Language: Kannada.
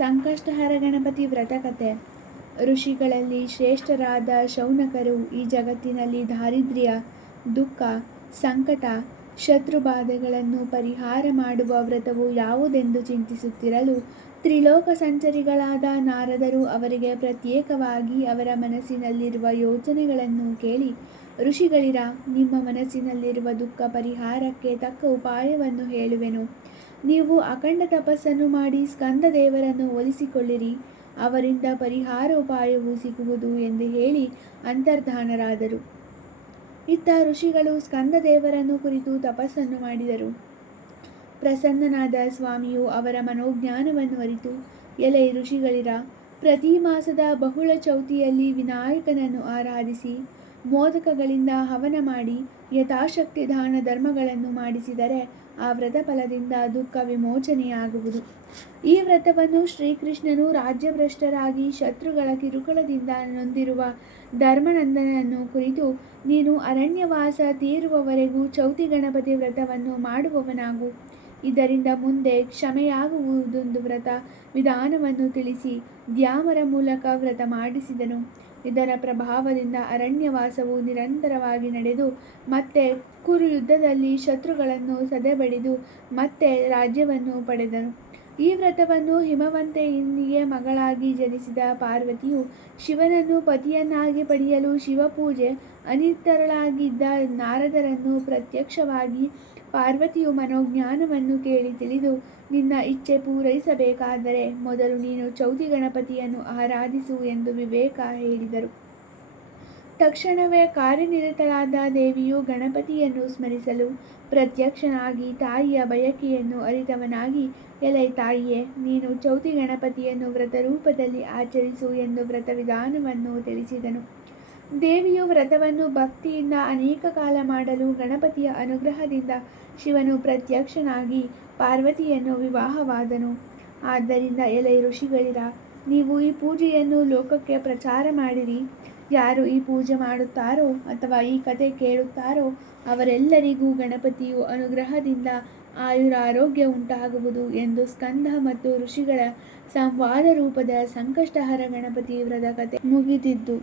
ಸಂಕಷ್ಟಹರ ಗಣಪತಿ ವ್ರತಕಥೆ. ಋಷಿಗಳಲ್ಲಿ ಶ್ರೇಷ್ಠರಾದ ಶೌನಕರು ಈ ಜಗತ್ತಿನಲ್ಲಿ ದಾರಿದ್ರ್ಯ, ದುಃಖ, ಸಂಕಟ, ಶತ್ರುಬಾಧೆಗಳನ್ನು ಪರಿಹಾರ ಮಾಡುವ ವ್ರತವು ಯಾವುದೆಂದು ಚಿಂತಿಸುತ್ತಿರಲು ತ್ರಿಲೋಕ ಸಂಚರಿಗಳಾದ ನಾರದರು ಅವರಿಗೆ ಪ್ರತ್ಯೇಕವಾಗಿ ಅವರ ಮನಸ್ಸಿನಲ್ಲಿರುವ ಯೋಚನೆಗಳನ್ನು ಕೇಳಿ, ಋಷಿಗಳಿರ, ನಿಮ್ಮ ಮನಸ್ಸಿನಲ್ಲಿರುವ ದುಃಖ ಪರಿಹಾರಕ್ಕೆ ತಕ್ಕ ಉಪಾಯವನ್ನು ಹೇಳುವೆನು. ನೀವು ಅಖಂಡ ತಪಸ್ಸನ್ನು ಮಾಡಿ ಸ್ಕಂದ ದೇವರನ್ನು ಒಲಿಸಿಕೊಳ್ಳಿರಿ, ಅವರಿಂದ ಪರಿಹಾರ ಉಪಾಯವು ಸಿಗುವುದು ಎಂದು ಹೇಳಿ ಅಂತರ್ಧಾನರಾದರು. ಇತ್ತ ಋಷಿಗಳು ಸ್ಕಂದ ದೇವರನ್ನು ಕುರಿತು ತಪಸ್ಸನ್ನು ಮಾಡಿದರು. ಪ್ರಸನ್ನನಾದ ಸ್ವಾಮಿಯು ಅವರ ಮನೋಜ್ಞಾನವನ್ನು ಅರಿತು, ಎಲೆ ಋಷಿಗಳಿರ, ಪ್ರತಿ ಮಾಸದ ಬಹುಳ ಚೌತಿಯಲ್ಲಿ ವಿನಾಯಕನನ್ನು ಆರಾಧಿಸಿ ಮೋದಕಗಳಿಂದ ಹವನ ಮಾಡಿ ಯಥಾಶಕ್ತಿ ದಾನ ಧರ್ಮಗಳನ್ನು ಮಾಡಿಸಿದರೆ ಆ ವ್ರತ ಫಲದಿಂದ ದುಃಖ ವಿಮೋಚನೆಯಾಗುವುದು. ಈ ವ್ರತವನ್ನು ಶ್ರೀಕೃಷ್ಣನು ರಾಜ್ಯಭ್ರಷ್ಟರಾಗಿ ಶತ್ರುಗಳ ಕಿರುಕುಳದಿಂದ ನೊಂದಿರುವ ಧರ್ಮನಂದನನ್ನು ಕುರಿತು, ನೀನು ಅರಣ್ಯವಾಸ ತೀರುವವರೆಗೂ ಚೌತಿ ಗಣಪತಿ ವ್ರತವನ್ನು ಮಾಡುವವನಾಗು, ಇದರಿಂದ ಮುಂದೆ ಕ್ಷಮೆಯಾಗುವುದೆಂದು ವ್ರತ ವಿಧಾನವನ್ನು ತಿಳಿಸಿ ದ್ಯಾಮರ ಮೂಲಕ ವ್ರತ ಮಾಡಿಸಿದನು. ಇದರ ಪ್ರಭಾವದಿಂದ ಅರಣ್ಯವಾಸವು ನಿರಂತರವಾಗಿ ನಡೆದು ಮತ್ತೆ ಕುರು ಯುದ್ಧದಲ್ಲಿ ಶತ್ರುಗಳನ್ನು ಸದೆಬಡಿದು ಮತ್ತೆ ರಾಜ್ಯವನ್ನು ಪಡೆದನು. ಈ ವ್ರತವನ್ನು ಹಿಮವಂತೆಯನಿಗೆ ಮಗಳಾಗಿ ಜನಿಸಿದ ಪಾರ್ವತಿಯು ಶಿವನನ್ನು ಪತಿಯನ್ನಾಗಿ ಪಡೆಯಲು ಶಿವಪೂಜೆ ಅನಿತರಳಾಗಿದ್ದ ನಾರದರನ್ನು ಪ್ರತ್ಯಕ್ಷವಾಗಿ ಪಾರ್ವತಿಯು ಮನೋಜ್ಞಾನವನ್ನು ಕೇಳಿ ತಿಳಿದು, ನಿನ್ನ ಇಚ್ಛೆ ಪೂರೈಸಬೇಕಾದರೆ ಮೊದಲು ನೀನು ಚೌತಿ ಗಣಪತಿಯನ್ನು ಆರಾಧಿಸು ಎಂದು ವಿವೇಕ ಹೇಳಿದರು. ತಕ್ಷಣವೇ ಕಾರ್ಯನಿರತಳಾದ ದೇವಿಯು ಗಣಪತಿಯನ್ನು ಸ್ಮರಿಸಲು ಪ್ರತ್ಯಕ್ಷನಾಗಿ ತಾಯಿಯ ಬಯಕೆಯನ್ನು ಅರಿತವನಾಗಿ, ಎಲೆ ತಾಯಿಯೇ, ನೀನು ಚೌತಿ ಗಣಪತಿಯನ್ನು ವ್ರತರೂಪದಲ್ಲಿ ಆಚರಿಸು ಎಂದು ವ್ರತ ವಿಧಾನವನ್ನು ತಿಳಿಸಿದನು. ದೇವಿಯು ವ್ರತವನ್ನು ಭಕ್ತಿಯಿಂದ ಅನೇಕ ಕಾಲ ಮಾಡಲು ಗಣಪತಿಯ ಅನುಗ್ರಹದಿಂದ ಶಿವನು ಪ್ರತ್ಯಕ್ಷನಾಗಿ ಪಾರ್ವತಿಯನ್ನು ವಿವಾಹವಾದನು. ಆದ್ದರಿಂದ ಎಲೆ ಋಷಿಗಳಿರ, ನೀವು ಈ ಪೂಜೆಯನ್ನು ಲೋಕಕ್ಕೆ ಪ್ರಚಾರ ಮಾಡಿರಿ. ಯಾರು ಈ ಪೂಜೆ ಮಾಡುತ್ತಾರೋ ಅಥವಾ ಈ ಕಥೆ ಕೇಳುತ್ತಾರೋ ಅವರೆಲ್ಲರಿಗೂ ಗಣಪತಿಯು ಅನುಗ್ರಹದಿಂದ ಆಯುರಾರೋಗ್ಯ ಉಂಟಾಗುವುದು ಎಂದು ಸ್ಕಂದ ಮತ್ತು ಋಷಿಗಳ ಸಂವಾದ ರೂಪದ ಸಂಕಷ್ಟಹರ ಗಣಪತಿ ವ್ರತ ಕಥೆ ಮುಗಿದಿದ್ದು.